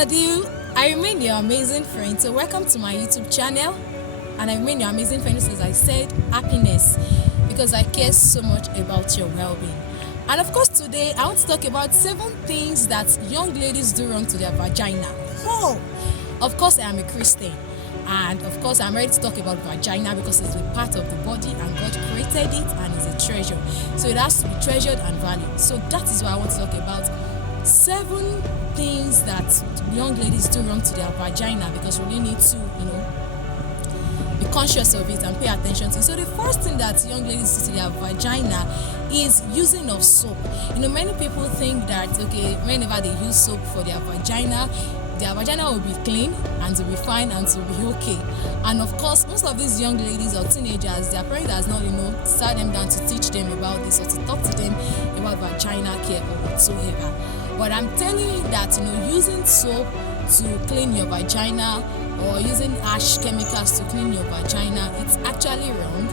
ado, I remain your amazing friend. So welcome to my YouTube channel. And I remain your amazing friend, as I said, happiness, because I care so much about your well-being. And of course today I want to talk about 7 things that young ladies do wrong to their vagina. Oh, of course I am a Christian, and of course I'm ready to talk about vagina because it's a part of the body and God created it and it's a treasure. So it has to be treasured and valued. So that is why I want to talk about 7 things that young ladies do wrong to their vagina, because we really need to, be conscious of it and pay attention to it. So the first thing that young ladies do to their vagina is using of soap. Many people think that whenever they use soap for their vagina will be clean and to be fine and to be okay. And of course, most of these young ladies or teenagers, their parents has not sat them down to teach them about this or to talk to them about vagina care or whatsoever. But I'm telling you that using soap to clean your vagina or using harsh chemicals to clean your vagina, it's actually wrong,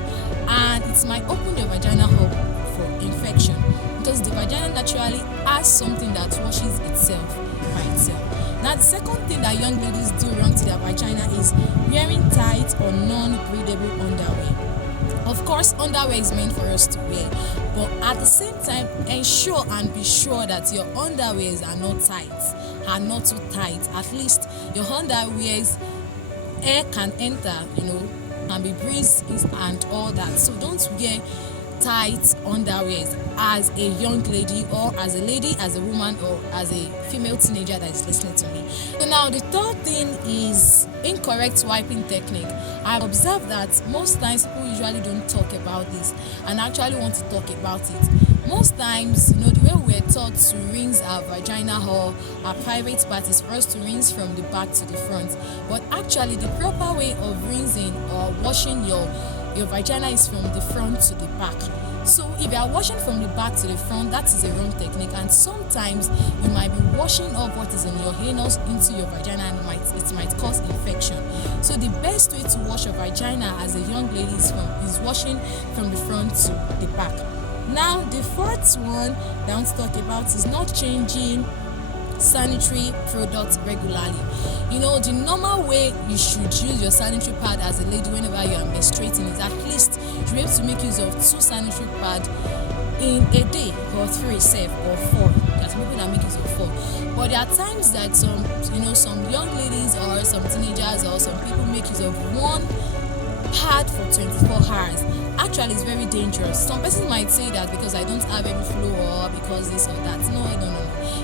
and it might open your vagina up for infection, because the vagina naturally has something that washes itself by itself. Now, the second thing that young ladies do wrong to their vagina is wearing tight or non-breathable underwear. Of course, underwear is meant for us to wear, but at the same time, ensure and be sure that your underwears are not tight, are not too tight. At least your underwears, air can enter, can be breezed and all that. So don't wear tight underwears as a young lady, or as a lady, as a woman, or as a female teenager that is listening to me. So now the third thing is incorrect wiping technique. I've observed that most times people usually don't talk about this and actually want to talk about it. Most times, the way we're taught to rinse our vagina or our private part is for us to rinse from the back to the front. But actually, the proper way of rinsing or washing your vagina is from the front to the back. So if you are washing from the back to the front, that is a wrong technique, and sometimes you might be washing up what is in your anus into your vagina, and it might cause infection. So the best way to wash your vagina as a young lady is washing from the front to the back. Now, the fourth one that I want to talk about is not changing sanitary products regularly. The normal way you should use your sanitary pad as a lady whenever you are menstruating is at least you be able to make use of 2 sanitary pads in a day, or 3 safe, or 4. There's people that make use of 4. But there are times that some young ladies or some teenagers or some people make use of 1 pad for 24 hours. Actually, it's very dangerous. Some persons might say that because I don't have any flow or because this or that. No.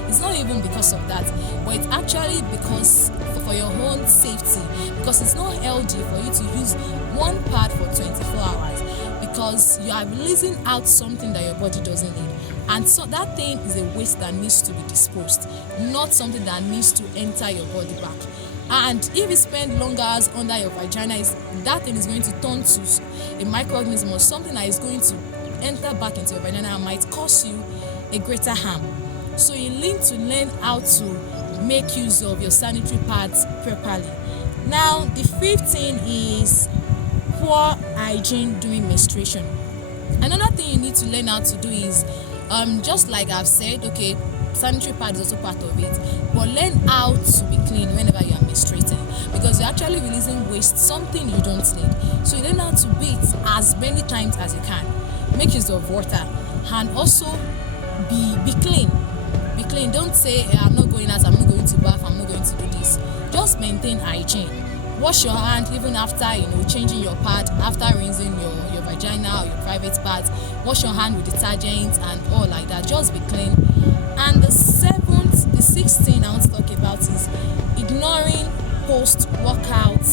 It's not even because of that, but it's actually because for your own safety, because it's not healthy for you to use 1 pad for 24 hours, because you are releasing out something that your body doesn't need. And so that thing is a waste that needs to be disposed, not something that needs to enter your body back. And if you spend long hours under your vagina, that thing is going to turn to a microorganism or something that is going to enter back into your vagina and might cause you a greater harm. So you need to learn how to make use of your sanitary pads properly. Now, the 5th thing is poor hygiene during menstruation. Another thing you need to learn how to do is, just like I've said, sanitary pad is also part of it, but learn how to be clean whenever you are menstruating, because you're actually releasing waste, something you don't need. So you learn how to bathe as many times as you can. Make use of water, and also be clean. Be clean. Don't say I'm not going out, I'm not going to bath, I'm not going to do this. Just maintain hygiene. Wash your hand even after changing your pad, after rinsing your vagina or your private parts. Wash your hand with detergent and all like that. Just be clean. And the 6th thing I want to talk about is ignoring post-workout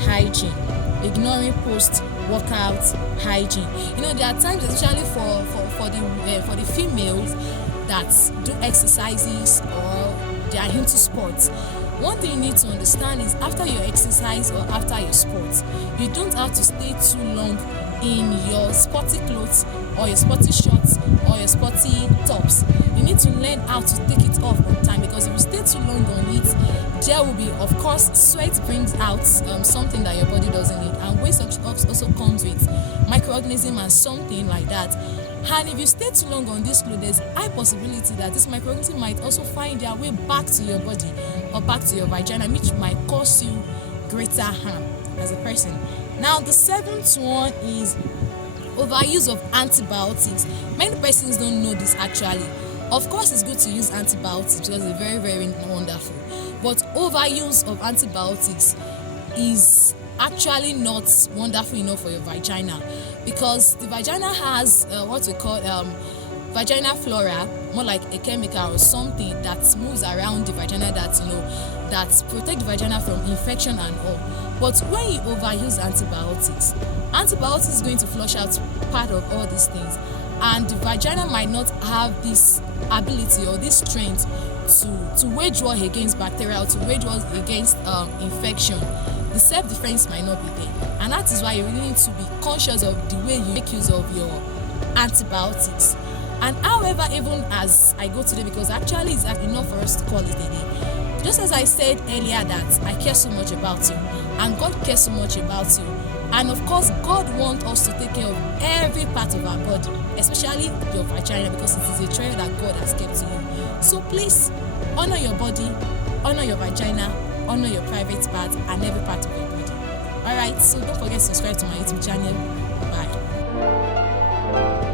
hygiene. Ignoring post-workout hygiene. There are times, especially for the females that do exercises or they are into sports. One thing you need to understand is after your exercise or after your sports, you don't have to stay too long in your sporty clothes or your sporty shorts or your sporty tops. You need to learn how to take it off on time, because if you stay too long on it, there will be, of course, sweat brings out something that your body doesn't need, and waste also comes with microorganisms and something like that. And if you stay too long on this clothes, there's high possibility that this microorganism might also find their way back to your body or back to your vagina, which might cause you greater harm as a person. Now, the seventh one is overuse of antibiotics. Many persons don't know this actually. Of course, it's good to use antibiotics because it's very, very wonderful. But overuse of antibiotics is actually not wonderful enough for your vagina, because the vagina has what we call vagina flora, more like a chemical or something that moves around the vagina that that protect the vagina from infection and all. But when you overuse antibiotics is going to flush out part of all these things, and the vagina might not have this ability or this strength to wage war against bacteria or to wage war against infection. The self-defense might not be there, and that is why you really need to be conscious of the way you make use of your antibiotics. And however, even as I go today, because actually it's enough for us to call it a day, just as I said earlier that I care so much about you and God cares so much about you, and of course God wants us to take care of every part of our body, especially your vagina, because it is a treasure that God has kept to you. So please honor your body, honor your vagina, honor your private part and every part of your body. Alright, so don't forget to subscribe to my YouTube channel. Bye.